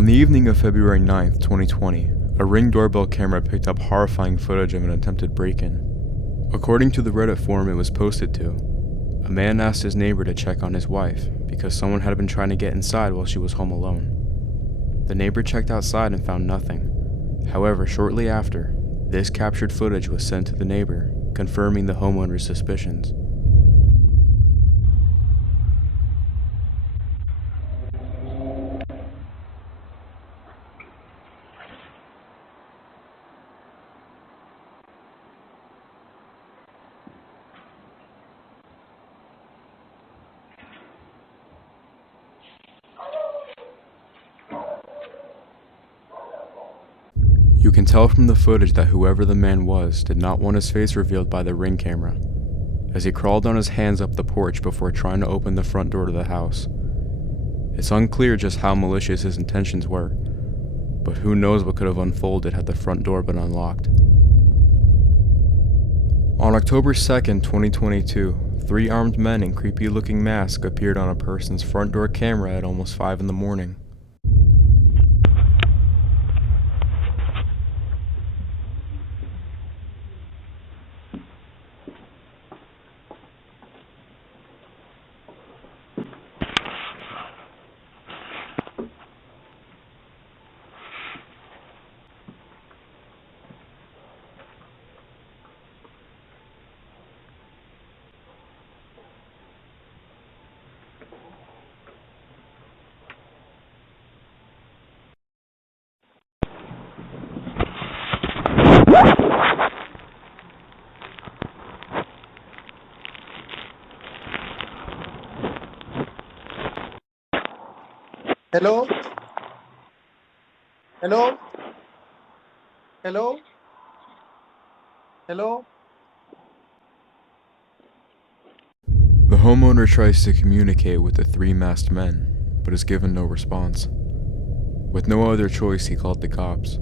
On the evening of February 9th, 2020, a Ring Doorbell camera picked up horrifying footage of an attempted break-in. According to the Reddit forum it was posted to, a man asked his neighbor to check on his wife because someone had been trying to get inside while she was home alone. The neighbor checked outside and found nothing. However, shortly after, this captured footage was sent to the neighbor, confirming the homeowner's suspicions. You can tell from the footage that whoever the man was did not want his face revealed by the Ring camera, as he crawled on his hands up the porch before trying to open the front door to the house. It's unclear just how malicious his intentions were, but who knows what could have unfolded had the front door been unlocked. On October 2nd, 2022, 3 armed men in creepy-looking masks appeared on a person's front door camera at almost 5 in the morning. Hello? Hello? Hello? Hello? The homeowner tries to communicate with the 3 masked men, but is given no response. With no other choice, he called the cops.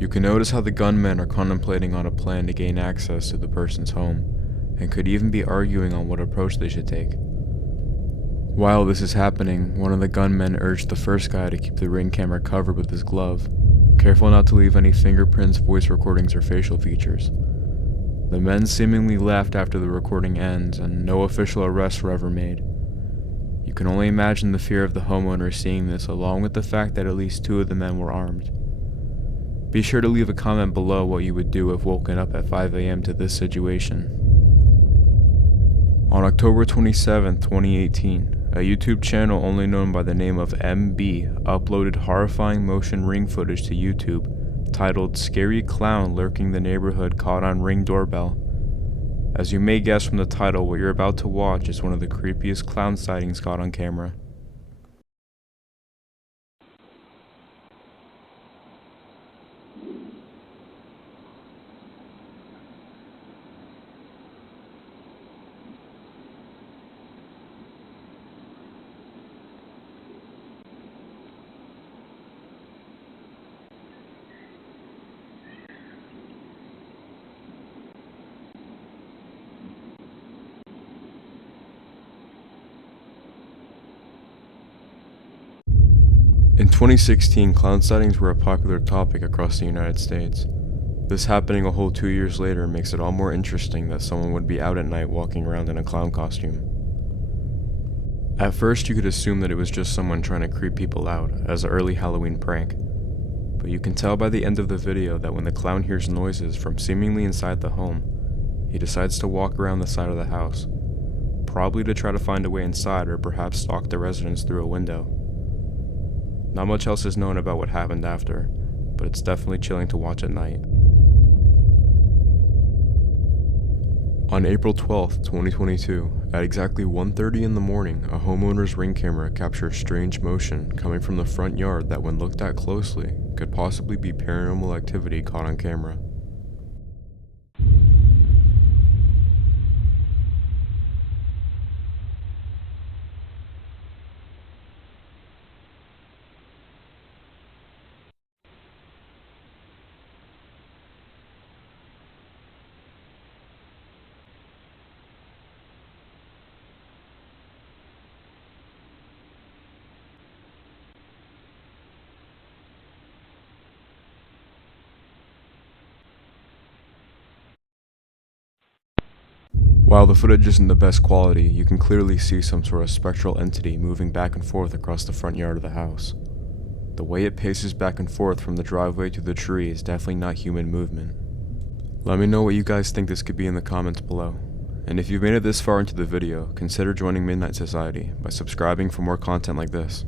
You can notice how the gunmen are contemplating on a plan to gain access to the person's home, and could even be arguing on what approach they should take. While this is happening, one of the gunmen urged the first guy to keep the Ring camera covered with his glove, careful not to leave any fingerprints, voice recordings, or facial features. The men seemingly left after the recording ends, and no official arrests were ever made. You can only imagine the fear of the homeowner seeing this, along with the fact that at least 2 of the men were armed. Be sure to leave a comment below what you would do if woken up at 5 a.m. to this situation. On October 27, 2018, a YouTube channel only known by the name of MB uploaded horrifying motion Ring footage to YouTube, titled "Scary Clown Lurking the Neighborhood Caught on Ring Doorbell." As you may guess from the title, what you're about to watch is one of the creepiest clown sightings caught on camera. In 2016, clown sightings were a popular topic across the United States. This happening a whole 2 years later makes it all more interesting that someone would be out at night walking around in a clown costume. At first, you could assume that it was just someone trying to creep people out, as an early Halloween prank. But you can tell by the end of the video that when the clown hears noises from seemingly inside the home, he decides to walk around the side of the house, probably to try to find a way inside or perhaps stalk the residents through a window. Not much else is known about what happened after, but it's definitely chilling to watch at night. On April 12, 2022, at exactly 1:30 in the morning, a homeowner's Ring camera captures strange motion coming from the front yard that, when looked at closely, could possibly be paranormal activity caught on camera. While the footage isn't the best quality, you can clearly see some sort of spectral entity moving back and forth across the front yard of the house. The way it paces back and forth from the driveway to the tree is definitely not human movement. Let me know what you guys think this could be in the comments below. And if you've made it this far into the video, consider joining Midnight Society by subscribing for more content like this.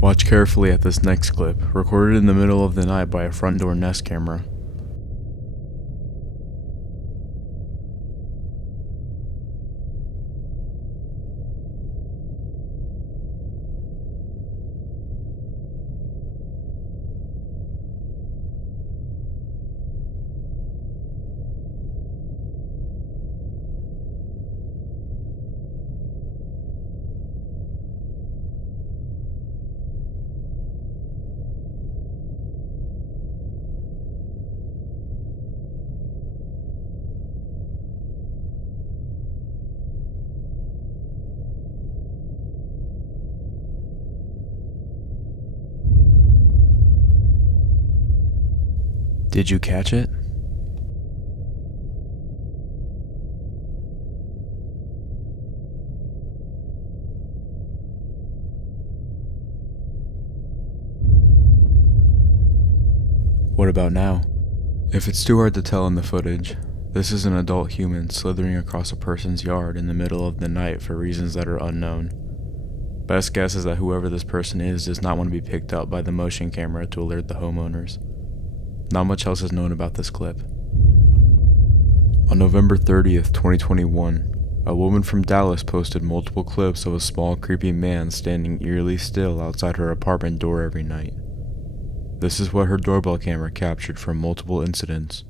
Watch carefully at this next clip, recorded in the middle of the night by a front door Nest camera. Did you catch it? What about now? If it's too hard to tell in the footage, this is an adult human slithering across a person's yard in the middle of the night for reasons that are unknown. Best guess is that whoever this person is does not want to be picked up by the motion camera to alert the homeowners. Not much else is known about this clip. On November 30th, 2021, a woman from Dallas posted multiple clips of a small creepy man standing eerily still outside her apartment door every night. This is what her doorbell camera captured from multiple incidents.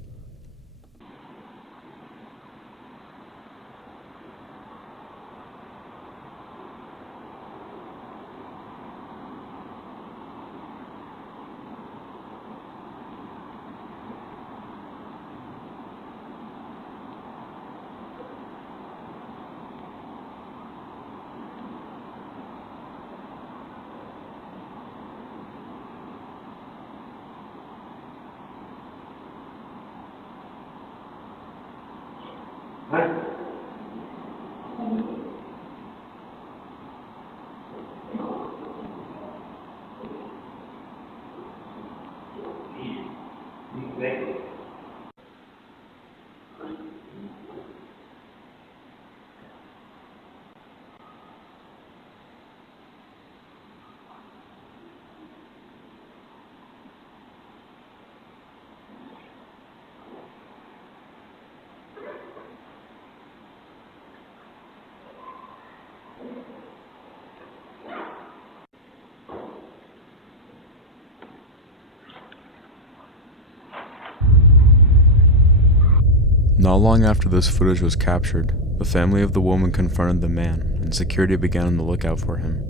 Not long after this footage was captured, the family of the woman confronted the man, and security began on the lookout for him.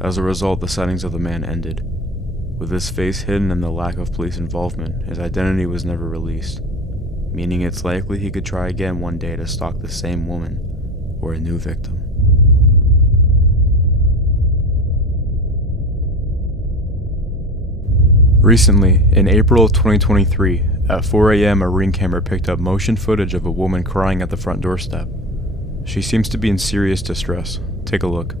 As a result, the sightings of the man ended. With his face hidden and the lack of police involvement, his identity was never released, meaning it's likely he could try again one day to stalk the same woman, or a new victim. Recently, in April of 2023, at 4 a.m. a Ring camera picked up motion footage of a woman crying at the front doorstep. She seems to be in serious distress. Take a look.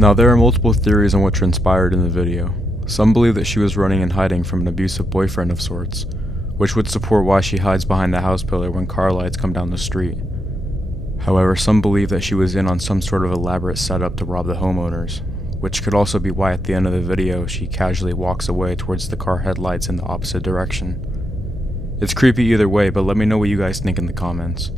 Now, there are multiple theories on what transpired in the video. Some believe that she was running and hiding from an abusive boyfriend of sorts, which would support why she hides behind the house pillar when car lights come down the street. However, some believe that she was in on some sort of elaborate setup to rob the homeowners, which could also be why at the end of the video she casually walks away towards the car headlights in the opposite direction. It's creepy either way, but let me know what you guys think in the comments.